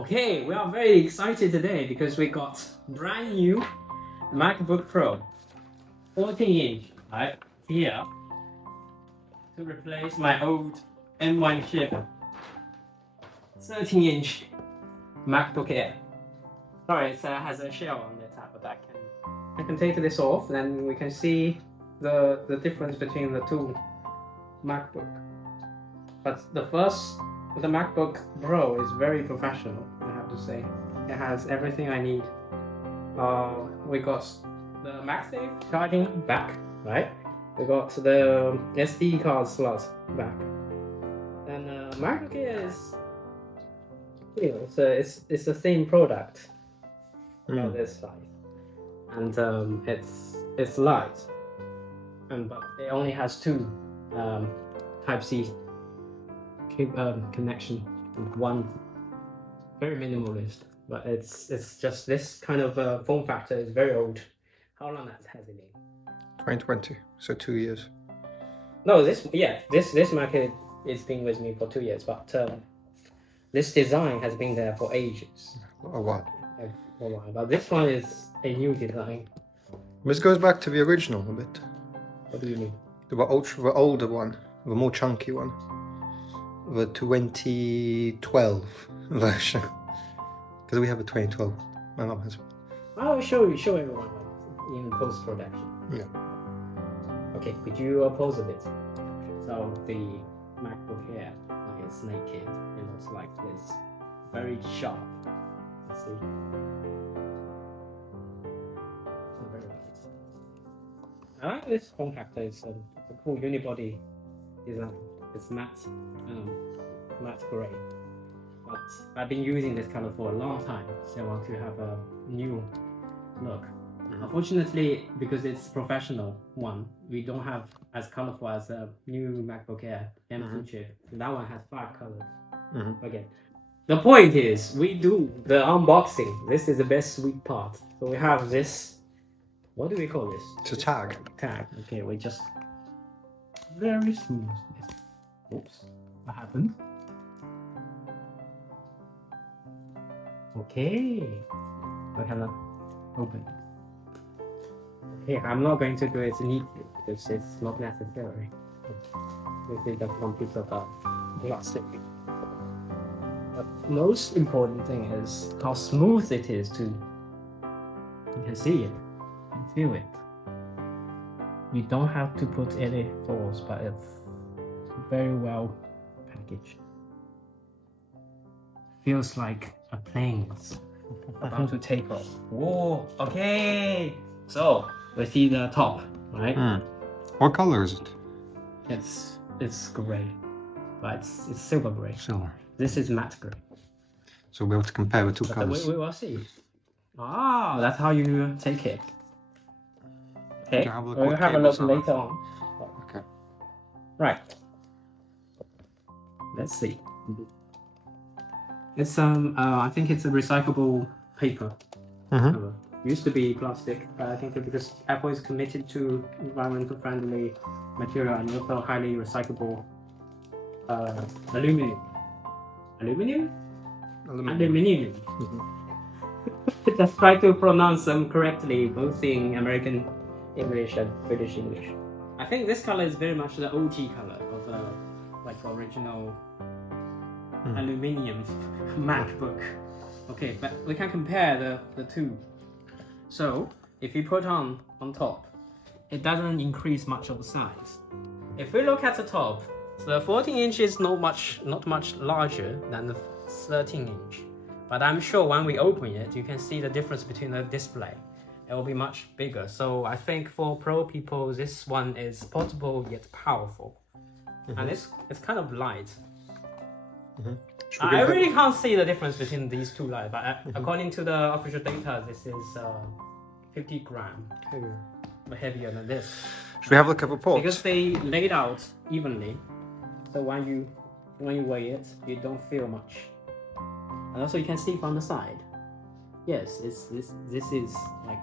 Okay, we are very excited today because we got brand new MacBook Pro 14-inch right here to replace my old M1 chip 13-inch MacBook Air. Sorry, it has a shell on the top, but I can take this off, then we can see the difference between the two MacBook. But the MacBook Pro is very professional, I have to say. It has everything I need. We got the MagSafe charging back, right? We got the SD card slot back. And MacBook Air is, it's the same product about this size, and it's light, but it only has two Type-C connection, one very minimalist, but it's just this kind of form factor is very old. How long has it been? 2020, so 2 years. No, this Mac it's been with me for 2 years, but this design has been there for ages. A while. But this one is a new design. This goes back to the original a bit. What do you mean? The older one, the more chunky one. The 2012 version. Because we have a 2012. My mom has one. I'll show everyone in post-production. Yeah. Okay, could you pause a bit? So the MacBook Air is naked. It looks like this. Very sharp. You see? So very nice. I like this form factor. It's a cool unibody design. It's matte gray. But I've been using this color for a long time, so I want to have a new look. Unfortunately, because it's professional one, we don't have as colorful as a new MacBook Air M2 chip. That one has 5 colors. Again, the point is we do the unboxing. This is the best sweet part. So we have this. What do we call this? It's a tag. Tag. Okay, we just very smooth. Oops, what happened? Okay, we cannot open it. Okay, I'm not going to do it neatly because it's not necessary. This is a piece of plastic. The most important thing is how smooth it is too. You can see it, you can feel it. You don't have to put any force, but it's very well packaged. Feels like a plane is about to take off. Whoa, okay. So we see the top, right? What color is it? It's gray, but it's silver gray. Silver. This is matte gray. So we'll be able to compare the two colors. We will see. Ah, that's how you take it. Okay, we'll have a look later on. Okay. Right. Let's see. It's I think it's a recyclable paper. Used to be plastic, but I think that because Apple is committed to environmental friendly material and also highly recyclable aluminum. Just try to pronounce them correctly, both in American English and British English. I think this color is very much the OG color of like original aluminium MacBook. Okay, but we can compare the two. So if you put on top, it doesn't increase much of the size. If we look at the top, the 14-inch is not much larger than the 13-inch. But I'm sure when we open it, you can see the difference between the display. It will be much bigger. So I think for pro people, this one is portable yet powerful. And it's kind of light. I really can't see the difference between these two lights, but according to the official data, this is 50 grams heavier than this. Should we have a look at the ports? Because they laid out evenly, so when you weigh it, you don't feel much. And also you can see from the side. Yes, this is like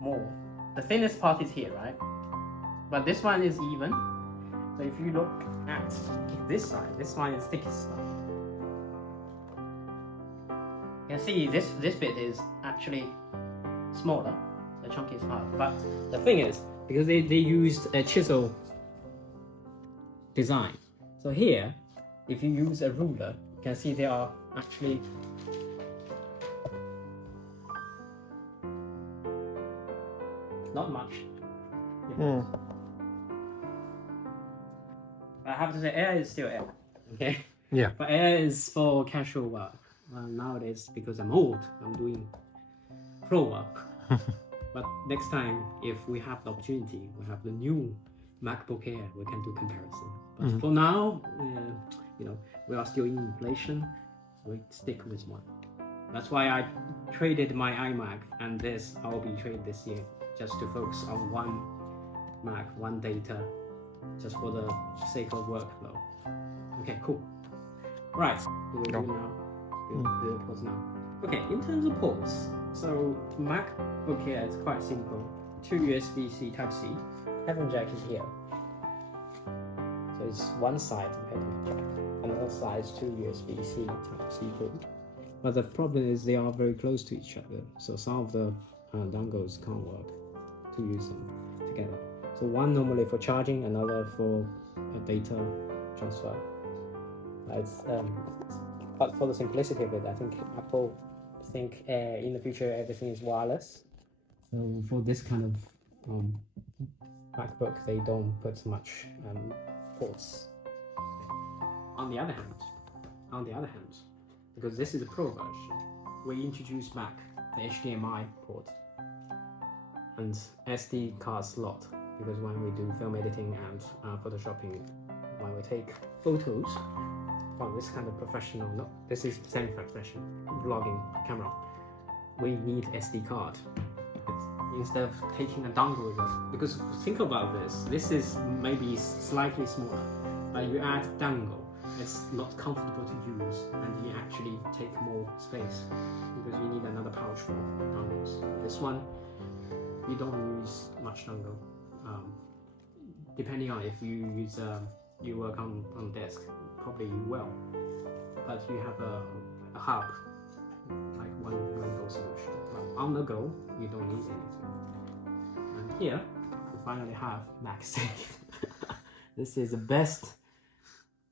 more. The thinnest part is here, right? But this one is even. So if you look at this side, this one is thickest side. You can see this bit is actually smaller, the chunk is hard. But the thing is, because they used a chisel design, so here, if you use a ruler, you can see they are actually not much. I have to say, Air is still Air, okay? Yeah. But Air is for casual work. Nowadays, because I'm old, I'm doing pro work. But next time, if we have the opportunity, we have the new MacBook Air, we can do comparison. But for now, you know, we are still in inflation. We stick with one. That's why I traded my iMac, and this I will be trading this year, just to focus on one Mac, one data, just for the sake of workflow. Okay, cool. Right, we will do now. The ports now. Okay, in terms of ports, so MacBook Air is quite simple. 2 USB-C Type-C, headphone jack is here. So it's one side headphone jack, another side is 2 USB-C Type-C port. But the problem is they are very close to each other, so some of the dongles can't work to use them together. So one normally for charging, another for data transfer. But for the simplicity of it, I think Apple think in the future everything is wireless. So for this kind of MacBook, they don't put much ports. On the other hand, because this is a Pro version, we introduced back the HDMI port and SD card slot, because when we do film editing and photoshopping, when we take photos from this kind of professional, no, this is semi-professional vlogging camera, we need SD card. Instead of taking a dongle with us, because think about this is maybe slightly smaller, but you add dongle, it's not comfortable to use, and you actually take more space because you need another pouch for dongles. This one, you don't use much dongle. Depending on if you use you work on desk, probably you will, but you have a hub, like one go solution. But on the go, you don't need anything. And here, we finally have MagSafe. This is the best,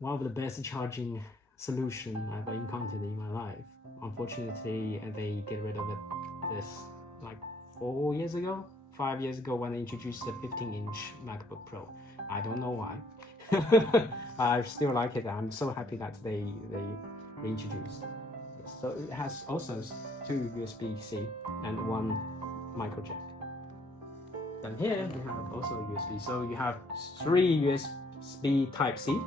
one of the best charging solution I've encountered in my life. Unfortunately, they get rid of this like 5 years ago when they introduced the 15-inch MacBook Pro. I don't know why. I still like it. I'm so happy that they introduced. So it has also 2 USB-C and 1 micro jack. Then here we have also USB. So you have 3 USB Type-C.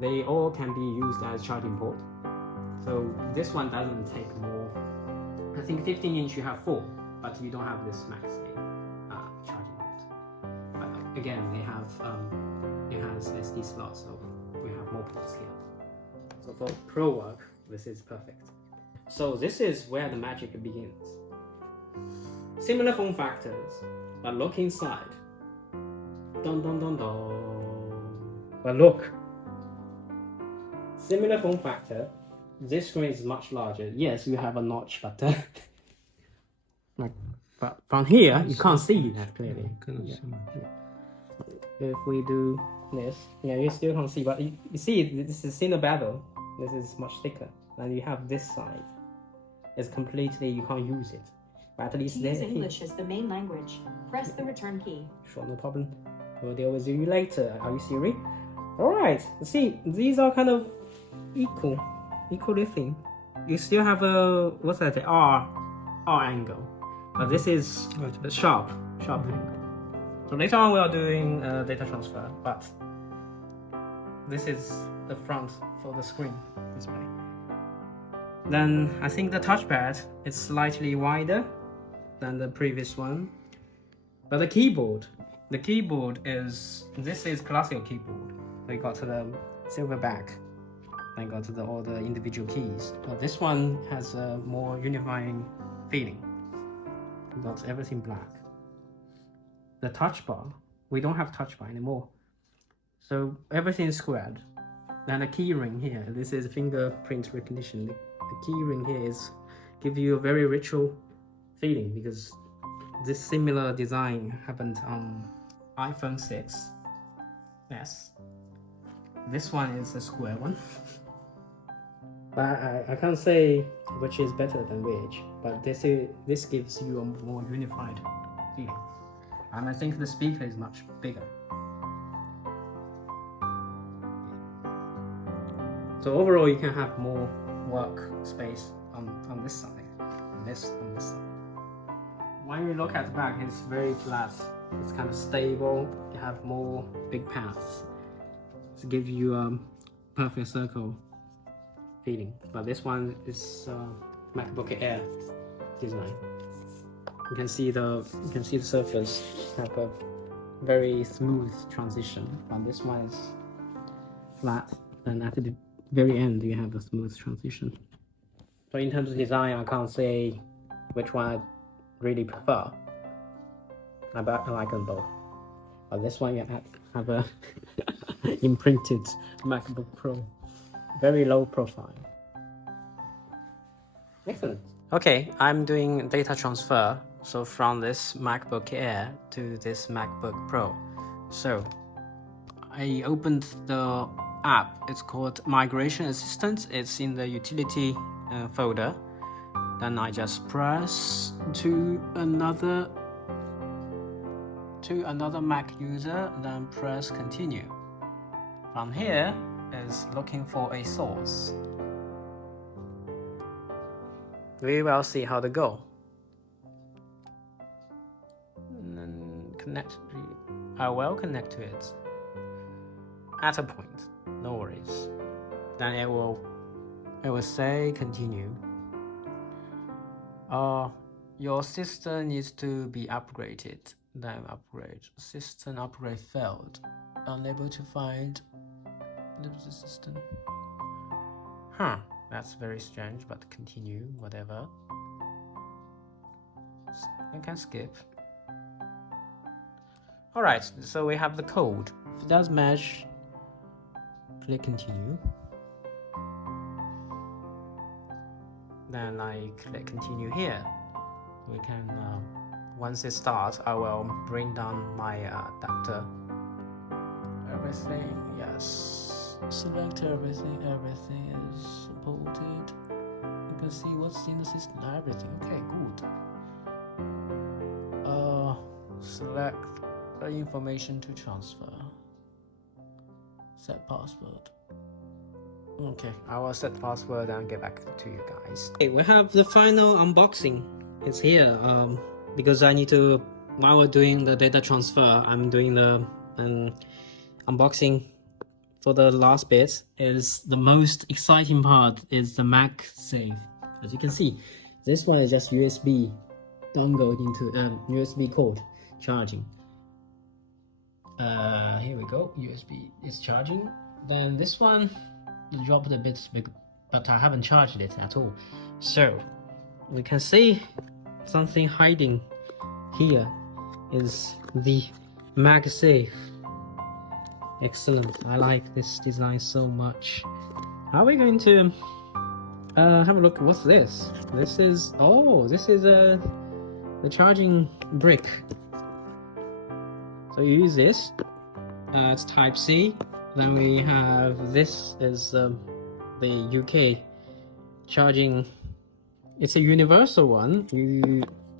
They all can be used as charging port. So this one doesn't take more. I think 15-inch you have 4, but you don't have this MagSafe charging port. But again, they have it has SD slots, so we have more ports here. So for pro work, this is perfect. So this is where the magic begins. Similar form factors, but look inside. Dun dun dun dun. But look. Similar form factor. This screen is much larger. Yes, you have a notch, but but from here you can't see that clearly. If we do this, yeah, you still can't see. But you see, this is thinner bevel. This is much thicker. And you have this side. It's completely, you can't use it. But at least use English as the main language. Press the return key. Sure, no problem. We'll deal with you later. Are you Siri? Alright, see, these are kind of equally thin. You still have a, what's that, R angle. But this is a sharp angle. So later on we are doing data transfer, but this is the front for the screen display. Then I think the touchpad is slightly wider than the previous one. But the keyboard is, this is classical keyboard. We got the silver back. I got all the individual keys. But this one has a more unifying feeling. We got everything black. The touch bar, we don't have touch bar anymore. So everything is squared. Then the key ring here, this is fingerprint recognition. The key ring here is give you a very ritual feeling, because this similar design happened on iPhone 6s. This one is a square one. But I can't say which is better than which, but this gives you a more unified feeling. And I think the speaker is much bigger. So overall, you can have more work space on this side, and this on this side. When you look at the back, it's very flat. It's kind of stable. You have more big paths to give you a perfect circle feeling. But this one is MacBook Air design. You can see the surface have a very smooth transition, and this one is flat, and at the very end you have a smooth transition. So in terms of design, I can't say which one I really prefer. I like them both. But this one you have a imprinted MacBook Pro, very low profile. Excellent. Okay, I'm doing data transfer. So from this MacBook Air to this MacBook Pro. So I opened the app. It's called Migration Assistant. It's in the utility folder. Then I just press to another Mac user, then press continue. From here is looking for a source. We will see how to go. And then I will connect to it at a point, no worries. Then it will say continue. Your system needs to be upgraded. Then upgrade. System upgrade failed. Unable to find the system. That's very strange, but continue, whatever. I can skip. Alright, so we have the code. If it does match, click continue. Then I click continue here. We can, once it starts, I will bring down my adapter. Everything, yes. Select everything is supported. You can see what's in the system, everything. Okay, good. Select the information to transfer. Set password. Okay, I will set password and get back to you guys. Okay, we have the final unboxing. It's here. Because I need to, while we're doing the data transfer, I'm doing the unboxing for the last bit. Is the most exciting part is the MagSafe. As you can see, this one is just USB dongle into USB cord charging. Here we go, USB is charging. Then this one dropped a bit big, but I haven't charged it at all. So we can see something hiding here is the MagSafe. Excellent. I like this design so much. Are we going to have a look? What's this? This is the charging brick. So you use this. It's Type C. Then we have this is the UK charging. It's a universal one.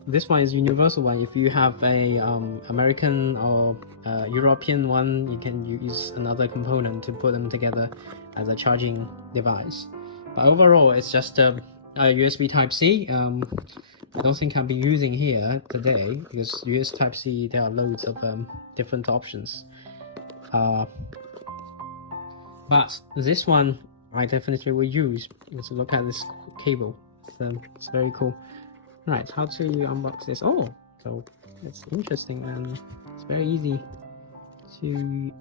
This one is universal one. If you have a American or European one, you can use another component to put them together as a charging device. But overall, it's just a USB Type C. I don't think I'll be using here today because USB Type C there are loads of different options. But this one I definitely will use. Let's look at this cable. It's very cool. Right, how to unbox this? Oh, so it's interesting and it's very easy to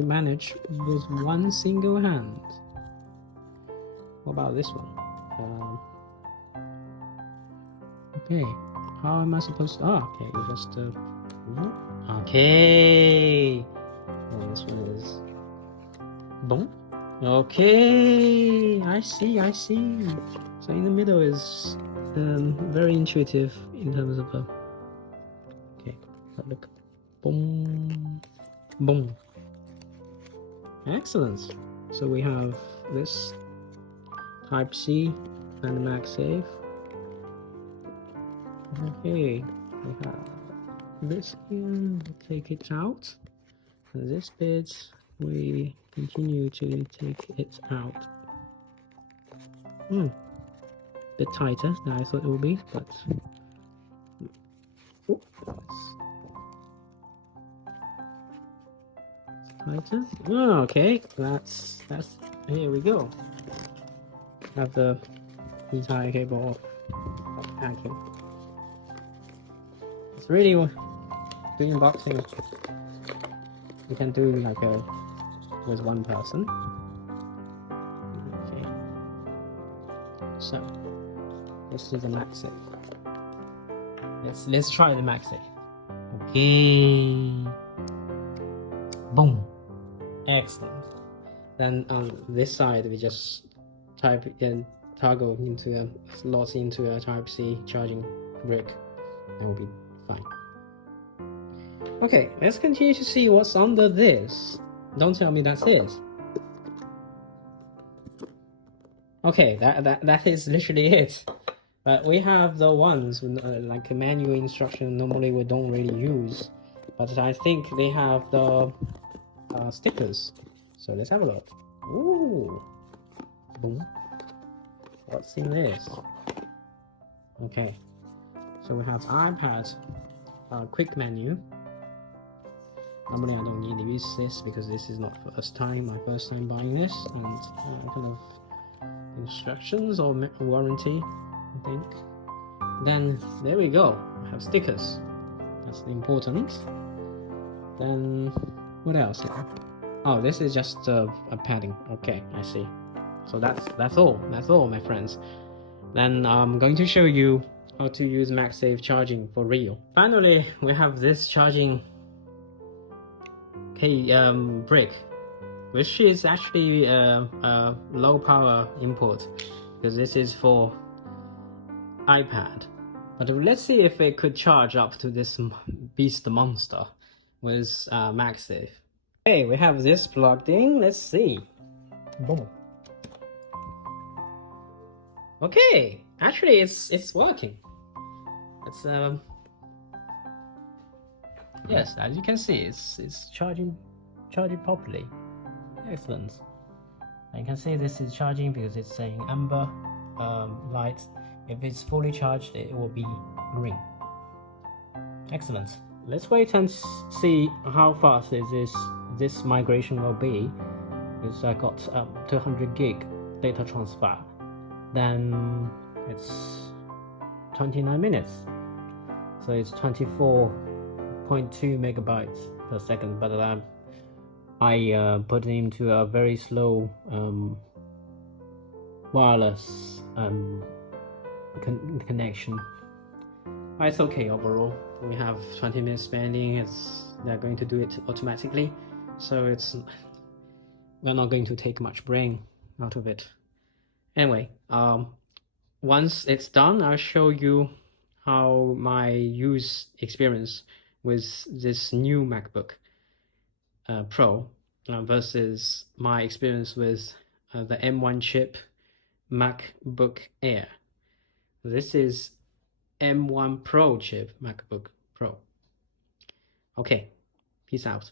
manage with one single hand. What about this one? Okay, how am I supposed to? Oh, okay, you just okay. And this one is boom. Okay, I see. So in the middle is very intuitive in terms of okay, look, boom, boom, excellent. So we have this Type C and MagSafe. Okay, we have this here, take it out, and this bit we continue to take it out. Bit tighter than I thought it would be, but tighter. Oh, okay, that's here we go. Have the entire cable packing. It's really doing unboxing. You can do like with one person. Okay. So this is the MagSafe. Let's try the MagSafe. Okay. Boom. Excellent. Then on this side we just type in toggle into a slot into a Type C charging brick. It will be fine. Okay, let's continue to see what's under this. Don't tell me that's it. Okay, that is literally it. But we have the ones with, like a manual instruction normally we don't really use, but I think they have the stickers. So let's have a look. Ooh, boom. What's in this? Okay, so we have iPad quick menu. Normally I don't need to use this because this is not my first time buying this, and kind of instructions or warranty, I think. Then there we go, I have stickers, that's important. Then what else here? Oh, this is just a padding. Okay, I see. So that's all my friends. Then I'm going to show you how to use MagSafe charging for real. Finally, we have this charging brick, which is actually a low power import because this is for iPad. But let's see if it could charge up to this beast monster with MagSafe. Okay, we have this plugged in. Let's see. Boom. Okay, actually it's working. It's yes, as you can see, it's charging properly. Excellent. And you can see this is charging because it's saying amber light. If it's fully charged, it will be green. Excellent. Let's wait and see how fast this migration will be, because I got 200 gig data transfer. Then it's 29 minutes, so it's 24.2 megabytes per second, but I put it into a very slow wireless connection. But it's okay overall. We have 20 minutes spending. They're going to do it automatically, so we're not going to take much brain out of it. Anyway, once it's done, I'll show you how my use experience with this new MacBook Pro versus my experience with the M1 chip MacBook Air. This is M1pro chip MacBook Pro. Okay, peace out.